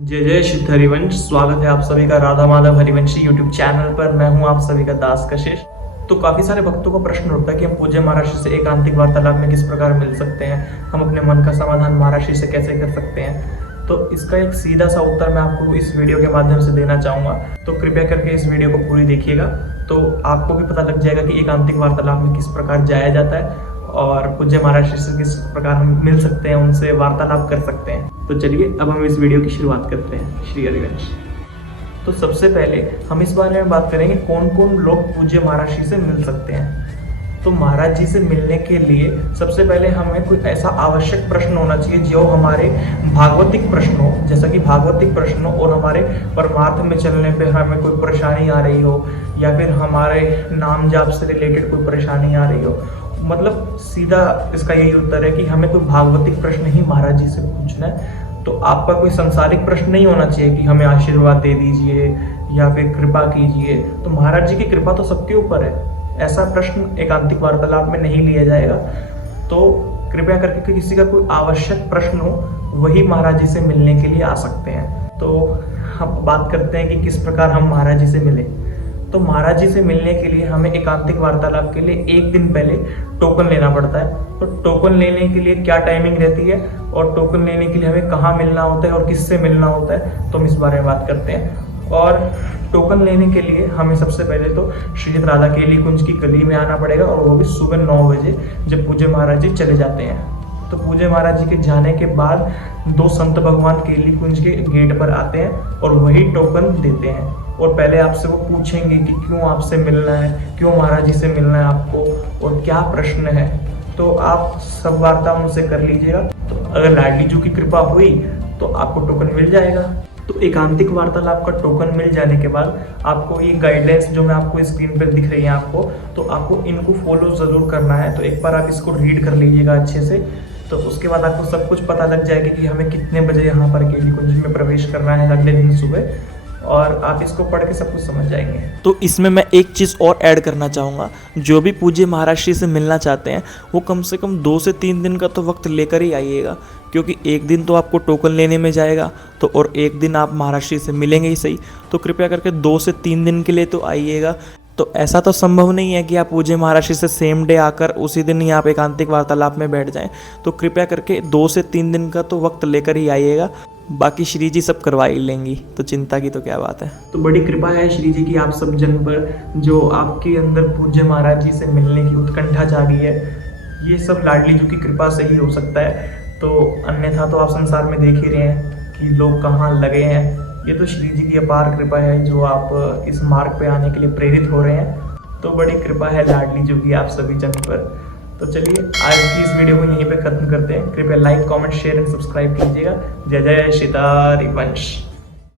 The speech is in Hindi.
जय जय श्री हरिवंश। स्वागत है आप सभी का राधा माधव हरिवंशी यूट्यूब चैनल पर। मैं हूं आप सभी का दास कशिश। तो काफ़ी सारे भक्तों का प्रश्न उठता है कि हम पूज्य महाराज से एकांतिक वार्तालाप में किस प्रकार मिल सकते हैं, हम अपने मन का समाधान महाराज से कैसे कर सकते हैं। तो इसका एक सीधा सा उत्तर मैं आपको इस वीडियो के माध्यम से देना चाहूँगा। तो कृपया करके इस वीडियो को पूरी देखिएगा, तो आपको भी पता लग जाएगा कि एकांतिक वार्तालाप में किस प्रकार जाया जाता है और पूज्य महाराज से किस प्रकार हम मिल सकते हैं, उनसे वार्तालाप कर सकते हैं। तो चलिए अब हम इस वीडियो की शुरुआत करते हैं। श्री हरिवंश। तो सबसे पहले हम इस बारे में बात करेंगे कौन कौन लोग पूज्य महाराज जी से मिल सकते हैं। तो महाराज जी से मिलने के लिए सबसे पहले हमें कोई ऐसा आवश्यक प्रश्न होना चाहिए जो हमारे भागवतिक प्रश्न हो, जैसा कि भागवतिक प्रश्न हो और हमारे परमार्थ में चलने पे हमें कोई परेशानी आ रही हो, या फिर हमारे नाम जाप से रिलेटेड कोई परेशानी आ रही हो। मतलब सीधा इसका यही उत्तर है कि हमें कोई भागवतिक प्रश्न ही महाराज जी से पूछना है। तो आपका कोई संसारिक प्रश्न नहीं होना चाहिए कि हमें आशीर्वाद दे दीजिए या फिर कृपा कीजिए। तो महाराज जी की कृपा तो सबके ऊपर है, ऐसा प्रश्न एकांतिक वार्तालाप में नहीं लिया जाएगा। तो कृपया करके किसी का कोई आवश्यक प्रश्न हो वही महाराज जी से मिलने के लिए आ सकते हैं। तो हम बात करते हैं कि किस प्रकार हम महाराज जी से मिले। तो महाराज जी से मिलने के लिए हमें एकांतिक वार्तालाप के लिए एक दिन पहले टोकन लेना पड़ता है। तो टोकन लेने के लिए क्या टाइमिंग रहती है और टोकन लेने के लिए हमें कहाँ मिलना होता है और किससे मिलना होता है, तो हम इस बारे में बात करते हैं। और टोकन लेने के लिए हमें सबसे पहले तो श्री राधा केली कुंज की गली में आना पड़ेगा, और वो भी सुबह 9 बजे जब पूज्य महाराज जी चले जाते हैं। तो पूज्य महाराज जी के जाने के बाद 2 संत भगवान केली कुंज के गेट पर आते हैं और वही टोकन देते हैं। और पहले आपसे वो पूछेंगे कि क्यों आपसे मिलना है, क्यों महाराज जी से मिलना है आपको, और क्या प्रश्न है। तो आप सब वार्ता उनसे कर लीजिएगा। तो अगर लाडली जी की कृपा हुई तो आपको टोकन मिल जाएगा। तो एकांतिक वार्तालाप का टोकन मिल जाने के बाद आपको ये गाइडलाइंस जो मैं आपको स्क्रीन पर दिख रही है आपको, तो आपको इनको फॉलो ज़रूर करना है। तो एक बार आप इसको रीड कर लीजिएगा अच्छे से, तो उसके बाद आपको सब कुछ पता लग जाएगा कि हमें कितने बजे यहाँ पर केली कुंज में प्रवेश करना है अगले दिन सुबह, और आप इसको पढ़ के सब कुछ समझ जाएंगे। तो इसमें मैं एक चीज़ और ऐड करना चाहूँगा, जो भी पूज्य महाराज श्री से मिलना चाहते हैं वो कम से कम 2 से 3 दिन का तो वक्त लेकर ही आइएगा, क्योंकि एक दिन तो आपको टोकन लेने में जाएगा, तो और एक दिन आप महाराज श्री से मिलेंगे ही सही। तो कृपया करके 2 से 3 दिन के लिए तो आइएगा। तो ऐसा तो संभव नहीं है कि आप पूज्य महाराज श्री से सेम डे आकर उसी दिन ही आप एकांतिक वार्तालाप में बैठ जाएं। तो कृपया करके 2 से 3 दिन का तो वक्त लेकर ही आइएगा। बाकी श्री जी सब करवा ही लेंगी, तो चिंता की तो क्या बात है। तो बड़ी कृपा है श्री जी की आप सब जन पर, जो आपके अंदर पूज्य महाराज जी से मिलने की उत्कंठा जागी है। ये सब लाडली जी की कृपा से ही हो सकता है। तो अन्यथा तो आप संसार में देख ही रहे हैं कि लोग कहाँ लगे हैं। ये तो श्री जी की अपार कृपा है जो आप इस मार्ग पे आने के लिए प्रेरित हो रहे हैं। तो बड़ी कृपा है लाडली जी की आप सभी जन पर। तो चलिए आज की इस वीडियो को यहीं पे खत्म करते हैं। कृपया like, comment, share and subscribe कीजिएगा। जय जय श्री हरिवंश।